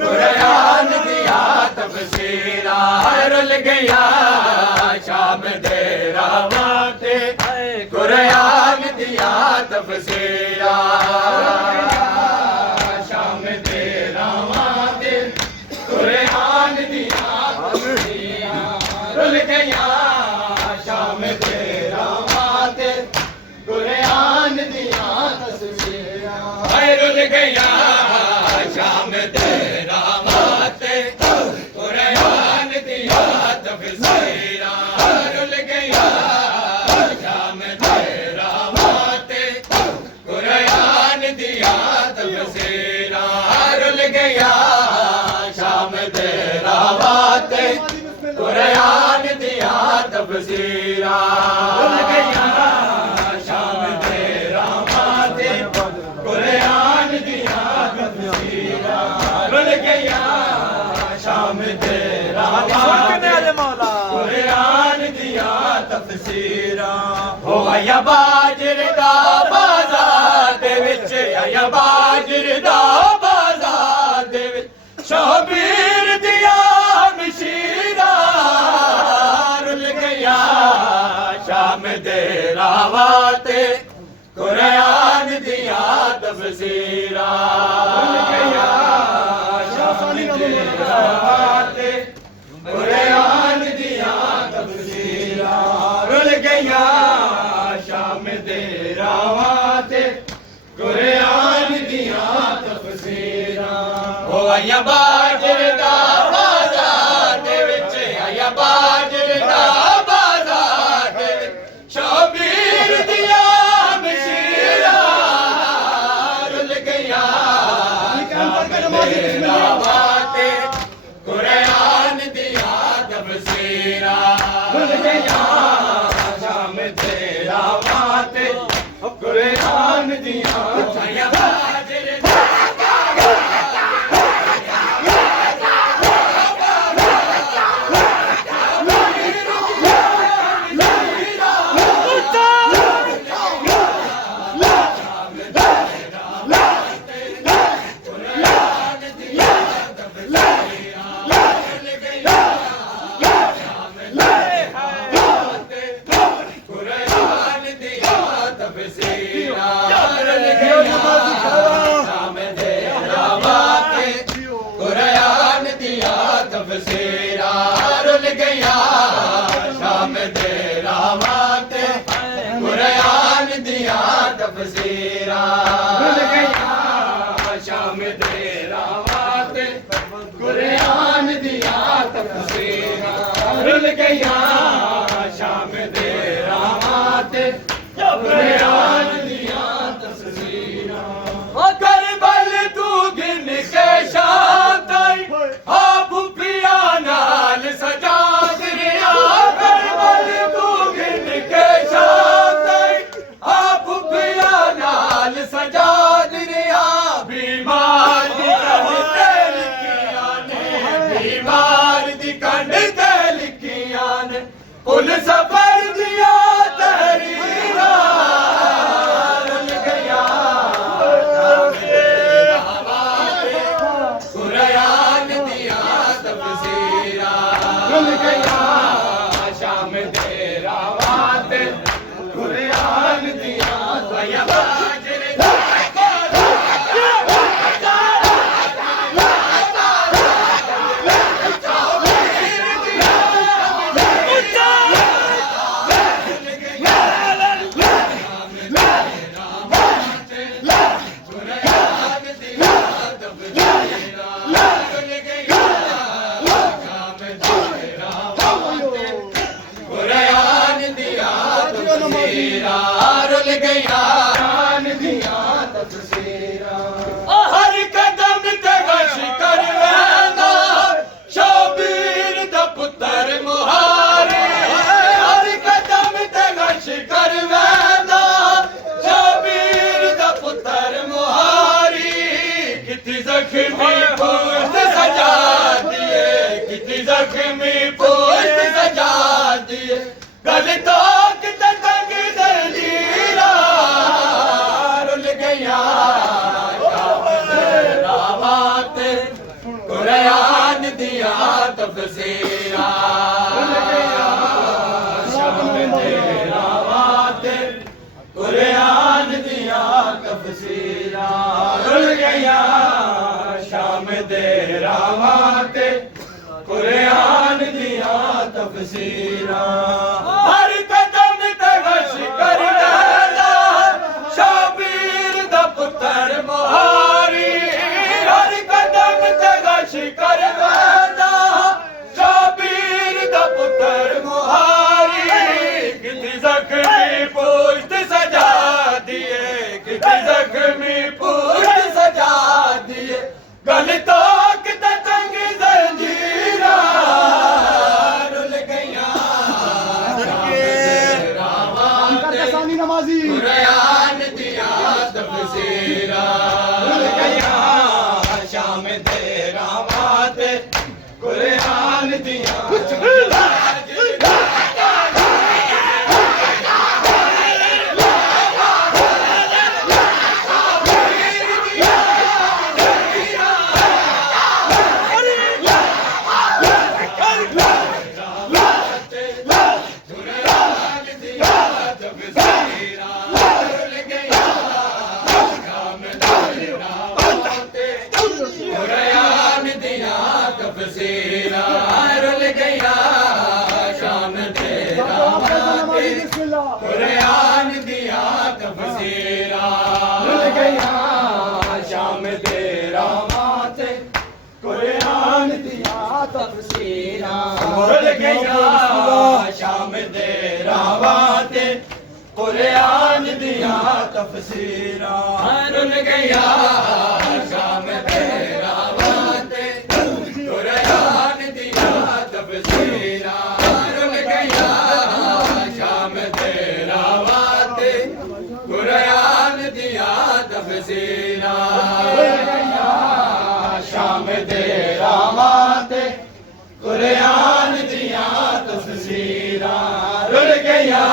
कुरान दिया तफसीरा रुल गया शाम दे रावाते कुरान दिया तफसीरा शाम दे रावाते कुरान दिया तफसीरा रुल गया शाम दे रावाते कुरान दिया तफसीरा रुल गया शाम दे रावाते कुरान दिया तफसीरा रुल गया शाम दे रावाते कुरान दिया तफसीरा रुल गया शाम दे रावाते कुरान दिया तफसीरा रुल गया शाम दे रावाते कुरान दिया तफसीरा रुल गया शाम दे रावाते कुरान दिया तफसीरा हो आया बाजर दा बाजार दे विच आया बाजर दा बाजार दे विच शबीर दिया मशीरा रुल गया शाम दे रावाते कुरान दिया तफसीरा रुल गया शाम दे रावाते कुरान दिया तफसीरा रुल गया शाम दे रावाते कुरान दिया तफसीरा हो आया बाजर दा बाजार दे विच आया बाजर दा बाजार दे विच शबीर दिया मशीरा रुल गया रावाते कुरान दिया तफसीरा रुल गया शाम दे रावाते कुरान दिया तफसीरा रुल गया शाम दे रावाते कुरान दिया तफसीरा रुल गया शाम दे रावाते कुरान दिया तफसीरा रुल गया शाम दे रावाते कुरान दिया तफसीरा करबल तू गिन के शाम ताई नाल सजा दिया करबल तू गिन के शाम आप पिया नाल सजा दिया बीमार दी कंड लिखिया ने बीमार दी कंड लिखिया ने पुल सफर दिया तहरीरा रुल गया कुरान दिया तफसीरा रुल गया शाम दे रावाते कुरान दिया आया बाजर दा रुल गया दिया तफसीरा हर कदम ते गश कर वेंदा शबीर दा पुत्र मुहारे हर कदम ते गश कर वेंदा शबीर दा पुत्र मुहारी कितनी जख्मी पोस्ट सजा दिए कितनी जख्मी पोस्ट सजा दिए गल तो रुल गया हर कदम ते गश कर वैंदा शाबीर दा पुत्तर मोहारी हर कदम ते गश कर वैंदा शाबीर दा पुत्तर मोहारी किती जख्मी पुश्त सजा दिए किती जख्मी पुश्त सजा दिए गल तो किते तंग जंजीरा रुल गईयां नमाजी कुरान दिया तफसीरा रुल गईयां शाम दे रावां ते कुरान दिया तफसीरा रुल गया शाम तेरा कुरान दिया तफसीरा रुल गया शाम तेरा माते कुरान दिया तफसीरा रुल गया शाम तेरा माते कुरान दिया तफसीरा रुल गया शाम तेरा माते कुरान दिया तफसीरा रुल गया शाम तेरा वाते कुरान दिया तफसीरा रुल गया शाम तेरा वाते कुरान दिया तफसीरा रुल गया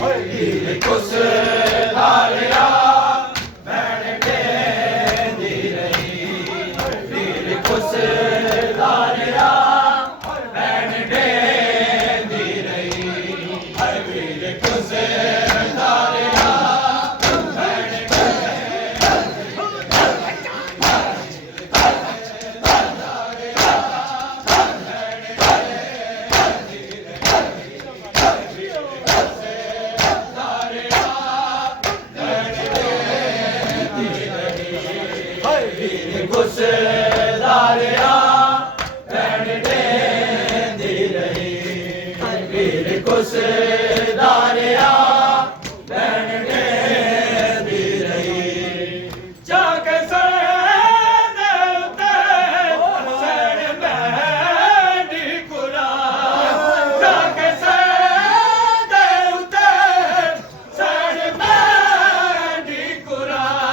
ਵੀਰ ਕੁਸ ਧਾਰਿਆ ਭੈਣ ਢਹਿੰਦੀ ਰਹੀ ਵੀਰ ਕੁਸ ਧਾਰਿਆ ਭੈਣ ਢਹਿੰਦੀ ਰਹੀ ਵੀਰ ਕੁਸ ਧਾਰਿਆ ਵੀਰ ਕੁਸ ਧਾਰਿਆ ਭੈਣ ਢਹਿੰਦੀ ਰਹੀ ਵੀਰ ਕੁਸ ਧਾਰਿਆ ਭੈਣ ਢਹਿੰਦੀ ਰਹੀ ਜਾ ਕੇ ਸੈਣ ਦੇ ਉੱਤੇ ਸੈਣ ਬੈਠੀ ਕੁਰਾ ਜਾ ਕੇ ਸੈਣ ਦੇ ਉੱਤੇ ਸੈਣ ਬੈਠੀ ਕੁਰਾ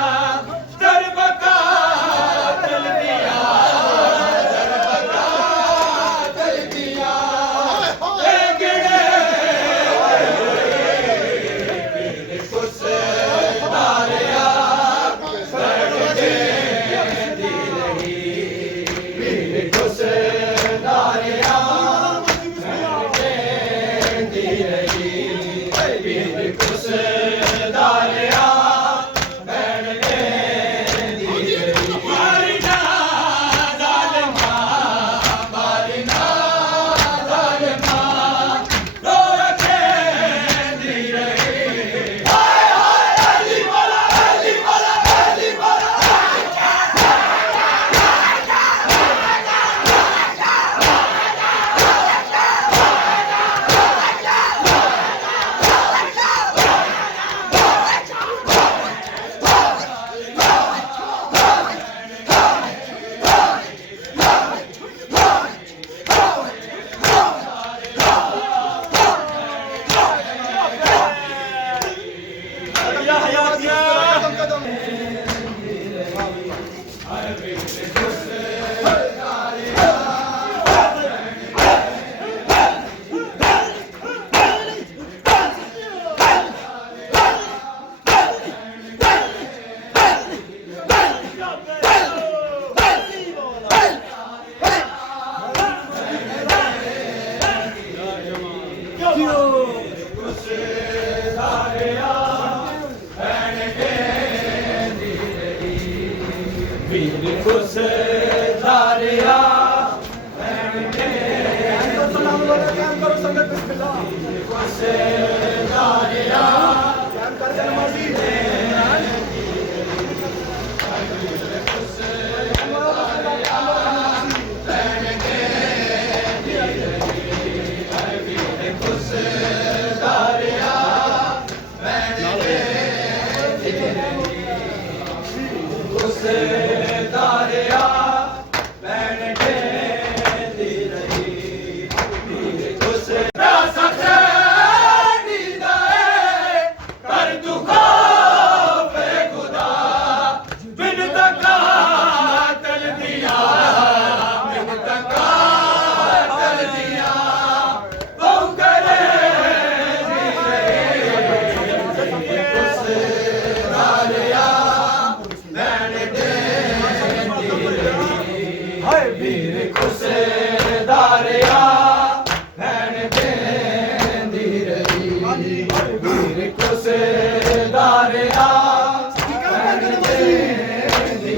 ਵੀਰ ਕੁਸ ਧਾਰਿਆ ਭੈਣ ਢਹਿੰਦੀ ਸੰਗਤ ਬਿਸਮਿਲ੍ਲਾ ਵੀਰ ਕੁਸ ਧਾਰਿਆ ਕਰ ਦੇ ਨਮਾਜ਼ੀ ਕੁਸ ਧਾਰਿਆ ਭੈਣ ਢਹਿੰਦੀ ਰਹੀ ਵੀਰ ਕੁਸ ਕਰ ਦੁਖਾ ਫੇ ਖੁਦਾ ਬਿਨ ਤਕਾਤਲ ਦੀਆਂ ਬਿਨ ਤਕਾਤਲ ਦੀਆਂ ਬਹੁ ਕਰੇ ਕੁਸ ਧਾਰਿਆ ਵੀਰ ਕੁਸ ਧਾਰਿਆ ਭੈਣ ਢਹਿੰਦੀ ਰਹੀ ਵੀਰ ਕੁਸ ਧਾਰਿਆ ਭੈਣ ਢਹਿੰਦੀ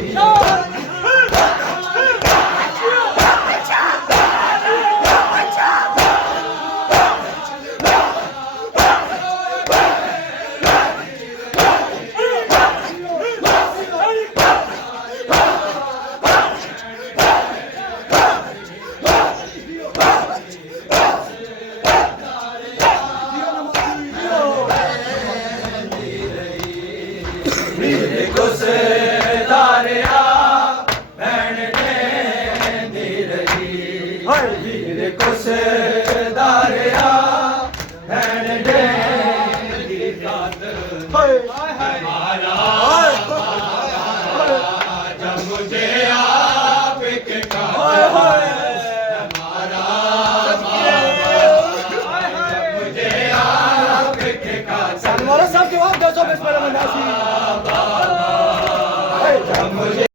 ਵੀਰ ਕੁਸ ਧਾਰਿਆ ਭੈਣ ਢਹਿੰਦੀ ਰਹੀ ਵੀਰ ਕੁਸ ਧਾਰਿਆ ਭੈਣ ਢਹਿੰਦੀ ਖਾਤਰ ਮਾਰਾ ਜਬ ਮੁਝੇ ਆਪ ਕੇ ਕਾਜ हमारा जब मुझे आप के सो बिस्मिल्लाह मनासी जब मुझे